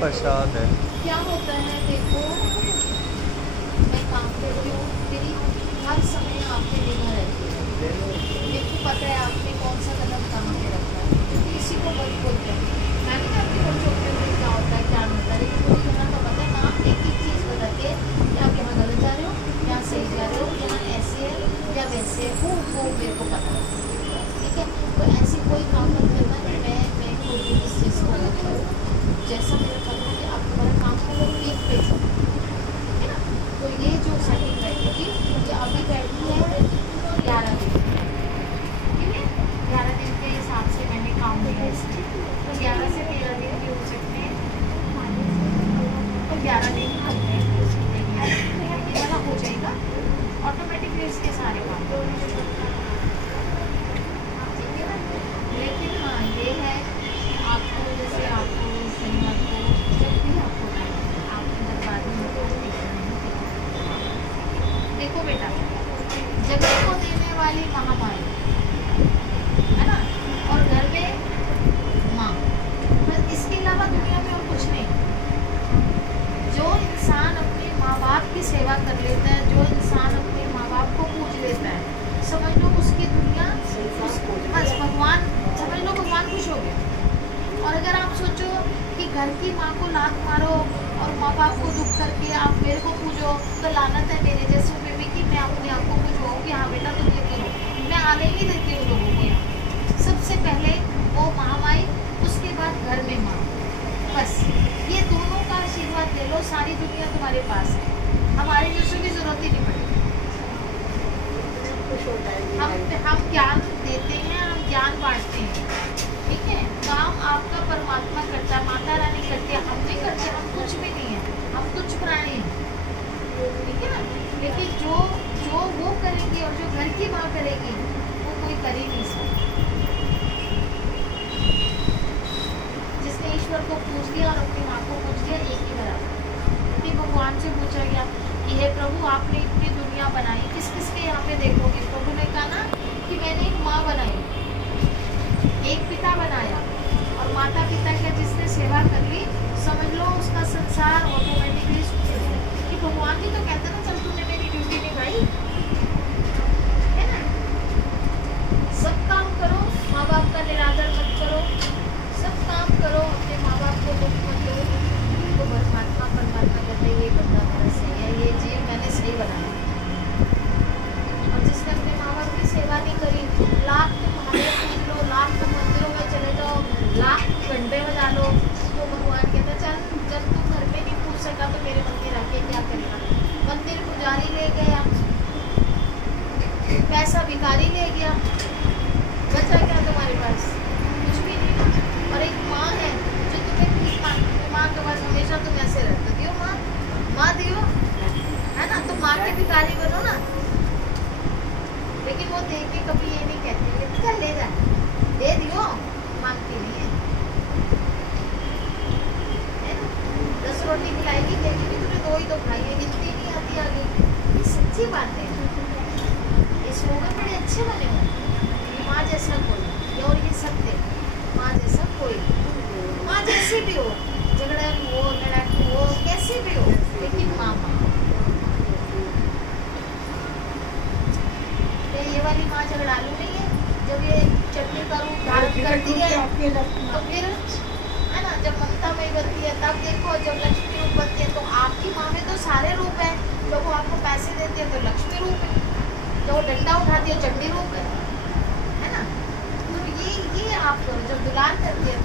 प्रसाद है। क्या होता है देखो, मैं काम करती हूँ, मेरी हर समय आपके निगाह रहती है। मेरे को पता है आपने कौन सा कदम कहाँ पे रखा है, क्योंकि किसी को बच बोलते हैं। मैंने कहा आपके बच्चों के लिए क्या होता है क्या नहीं होता है, लेकिन मुझे इतना तो पता है ना, एक एक चीज़ बताती है कि आप यहाँ गलत जा रहे हो, यहाँ सही जा रहे हो, यहाँ ऐसे है या वैसे है, वो मेरे को पता है। ठीक है, तो ऐसी कोई काम मत करना कि मैं कोई भी इस चीज़ को मत करूँ। जैसा मेरा करना है आप तुम्हारा काम करो, एक पे है ना। तो ये जो सेटिंग बैठेगी, ये अभी बैठी है 11 दिन, ठीक है। 11 दिन के हिसाब से मैंने काम दिया इसमें, तो 11 से 13 दिन भी हो सकते हैं, तो 11 दिन ये वाला हो जाएगा ऑटोमेटिकली, इसके सारे काम। ठीक है ना, लेकिन हाँ ये है आपको, जैसे आपको शनिवार को जब भी आपको टाइम आपके दरबार में देखो बेटा, जगत को देने वाली महामाई है ना, और घर में माँ, बस इसके अलावा दुनिया में और कुछ नहीं। जो इंसान अपने माँ बाप की सेवा कर लेता है, जो इंसान अपने माँ बाप को पूज लेता है, समझ लो उसकी दुनिया, बस भगवान, समझ लो भगवान खुश हो गया। और अगर आप सोचो कि घर की माँ को लात मारो और माँ बाप को दुख करके आप मेरे को पूजो, तो लानत है मेरे जैसे पे भी कि मैं अपने आप को पूजवाऊँ कि हाँ बेटा तुम ये करो। मैं आने ही नहीं देती हूँ लोगों को यहाँ। सबसे पहले वो महामाई, उसके बाद घर में माँ, बस ये दोनों का आशीर्वाद ले लो, सारी दुनिया तुम्हारे पास है, हमारे जैसों की जरूरत ही नहीं पड़ेगी। हम ज्ञान देते हैं, हम ज्ञान बांटते हैं, ठीक है। काम आपका परमात्मा करता है, माता रानी करती है, हम नहीं करते, हम कुछ भी नहीं है, हम तुच्छ प्राणी हैं, ठीक है ना। लेकिन जो जो वो करेंगे और जो घर की माँ करेगी, वो कोई कर ही नहीं सकता। जिसने ईश्वर को पूज लिया और अपनी माँ को पूज लिया, एक ही बराबर। कि भगवान से पूछा गया कि हे प्रभु आपने इतनी दुनिया बनाई, किस किस के यहाँ पे देखोगे। प्रभु ने कहा ना कि मैंने एक माँ बनाई, एक पिता बनाया, और माता पिता की जिसने सेवा कर ली, समझ लो उसका संसार ऑटोमेटिकली सुखी है। कि भगवान जी तो कहते ना चल तूने मेरी ड्यूटी निभाई, है ना। सब काम करो, माँ बाप का निरादर मत करो, सब काम करो, अपने माँ बाप को दुख मत दो। तो परमात्मा कहते हैं ये बंदा मेरा सही है, ये जीव मैंने सही बनाया। और जिसने अपने माँ बाप की सेवा नहीं करी, लाख महादेव पूज लो, लाख मंदिरों में चले जाओ, लाख घंटे बजा लो, तो भगवान कहता है चल जब तू घर में नहीं पूछ सका तो मेरे मंदिर आके क्या करेगा। मंदिर पुजारी ले गया, पैसा भिखारी ले गया, बचा क्या तुम्हारे पास, कुछ भी नहीं। और एक माँ है जो तुम्हें भीख मांगती, माँ के पास हमेशा तुम ऐसे रहते, दियो माँ, माँ दियो, है ना। तो माँ के भिखारी बनो ना। लेकिन वो दे के कभी ये नहीं कहती चल ले जा, दे दियो, मांगती नहीं है, है ना। 10 रोटी खिलाएगी, कहेगी भी तूने 2 ही तो खाई है, गिनती नहीं आती आगे। ये सच्ची बात है, ये स्लोगन बड़े अच्छे बने हुए, माँ जैसा कोई, और ये सत्य, माँ जैसा कोई, माँ जैसी भी हो, झगड़न हो, लड़ाकू हो, कैसी भी हो, लेकिन माँ माँ। ये वाली माँ झगड़ालू नहीं है, जब ये चटनी का रूप धारण करती है तो फिर, है ना, जब ममता में बनती है तब देखो, जब लक्ष्मी रूप बनती है तो आपकी माँ में तो सारे रूप है। जब वो आपको पैसे देते हैं तो लक्ष्मी रूप है, जब वो डंडा उठाती है चंडी रूप है ना। तो ये आप करो, जब दुलार करती है